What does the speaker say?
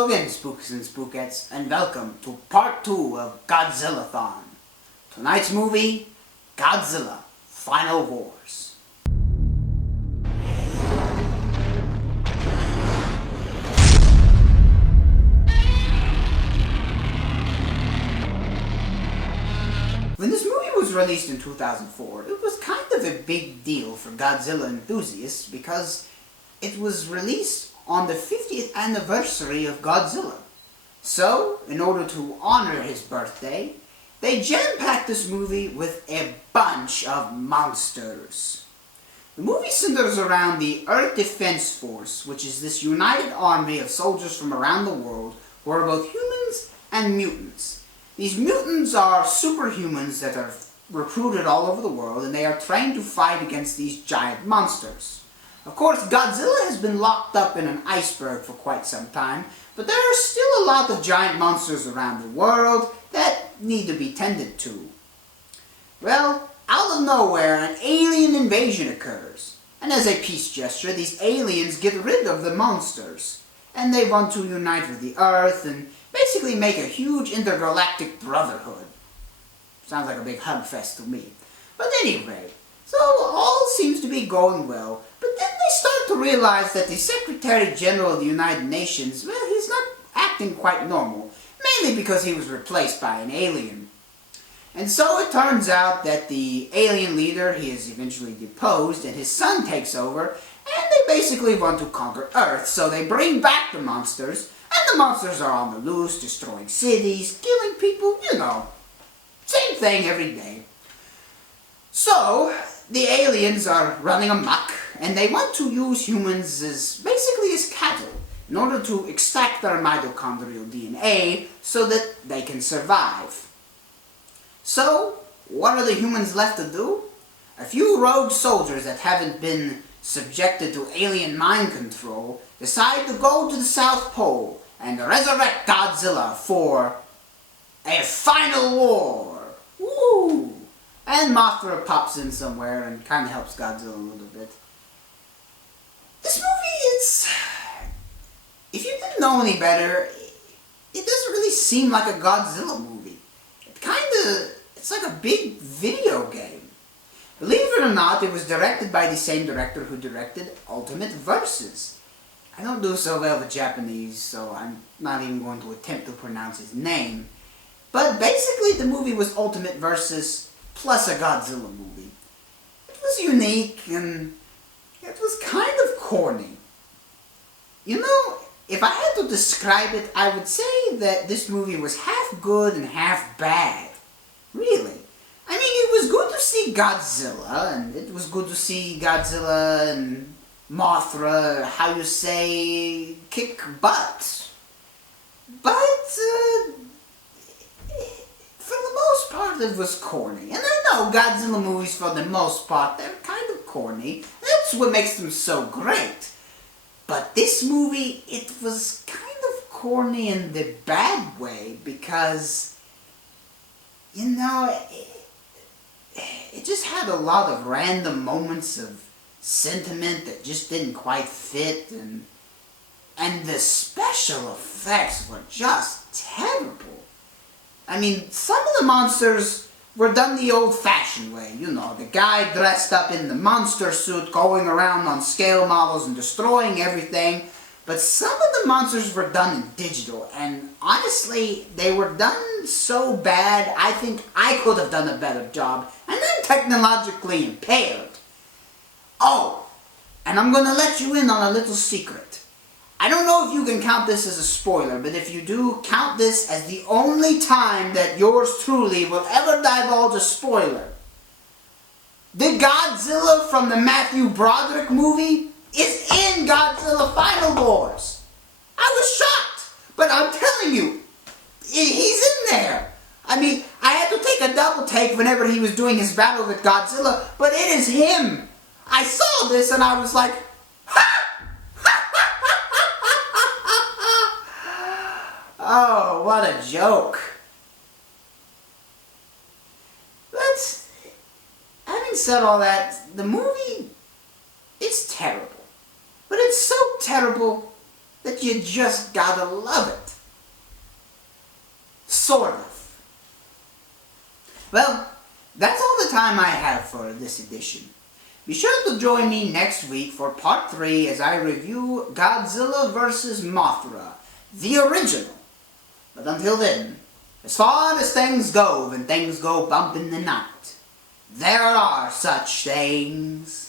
Hello again, Spookers and Spookettes, and welcome to part 2 of Godzillathon. Tonight's movie, Godzilla, Final Wars. When this movie was released in 2004, it was kind of a big deal for Godzilla enthusiasts because it was released on the 50th anniversary of Godzilla. So, in order to honor his birthday, they jam-packed this movie with a bunch of monsters. The movie centers around the Earth Defense Force, which is this united army of soldiers from around the world who are both humans and mutants. These mutants are superhumans that are recruited all over the world, and they are trained to fight against these giant monsters. Of course, Godzilla has been locked up in an iceberg for quite some time, but there are still a lot of giant monsters around the world that need to be tended to. Well, out of nowhere, an alien invasion occurs, and as a peace gesture, these aliens get rid of the monsters, and they want to unite with the Earth and basically make a huge intergalactic brotherhood. Sounds like a big hug fest to me. But anyway, so all seems to be going well, but then they start to realize that the Secretary General of the United Nations, well, he's not acting quite normal, mainly because he was replaced by an alien. And so it turns out that the alien leader, he is eventually deposed, and his son takes over, and they basically want to conquer Earth, so they bring back the monsters, and the monsters are on the loose, destroying cities, killing people, you know, same thing every day. So, the aliens are running amok, and they want to use humans basically as cattle in order to extract their mitochondrial DNA so that they can survive. So, what are the humans left to do? A few rogue soldiers that haven't been subjected to alien mind control decide to go to the South Pole and resurrect Godzilla for a final war. Woo! And Mothra pops in somewhere and kind of helps Godzilla a little bit. This movie, if you didn't know any better, it doesn't really seem like a Godzilla movie. It's like a big video game. Believe it or not, it was directed by the same director who directed Ultimate Versus. I don't do so well with Japanese, so I'm not even going to attempt to pronounce his name. But basically, the movie was Ultimate Versus plus a Godzilla movie. It was unique, and it was kind of corny. You know, if I had to describe it, I would say that this movie was half good and half bad. Really. I mean, it was good to see Godzilla, and it was good to see Godzilla and Mothra, how you say, kick butt. But, for the most part, it was corny. And I know Godzilla movies, for the most part, they're kind of corny. That's what makes them so great. But this movie, it was kind of corny in the bad way because, you know, it just had a lot of random moments of sentiment that just didn't quite fit, and the special effects were just terrible. I mean, some of the monsters were done the old-fashioned way, you know, the guy dressed up in the monster suit going around on scale models and destroying everything, but some of the monsters were done in digital, and honestly, they were done so bad, I think I could have done a better job, and I'm technologically impaired. Oh, and I'm gonna let you in on a little secret. I don't know if you can count this as a spoiler, but if you do, count this as the only time that yours truly will ever divulge a spoiler. The Godzilla from the Matthew Broderick movie is in Godzilla Final Wars. I was shocked, but I'm telling you, he's in there. I mean, I had to take a double take whenever he was doing his battle with Godzilla, but it is him. I saw this and I was like, ha! Oh, what a joke. But, having said all that, the movie, it's terrible. But it's so terrible that but you just gotta love it. Sort of. Well, that's all the time I have for this edition. Be sure to join me next week for part 3 as I review Godzilla vs. Mothra, the original. But until then, as far as things go when things go bump in the night, there are such things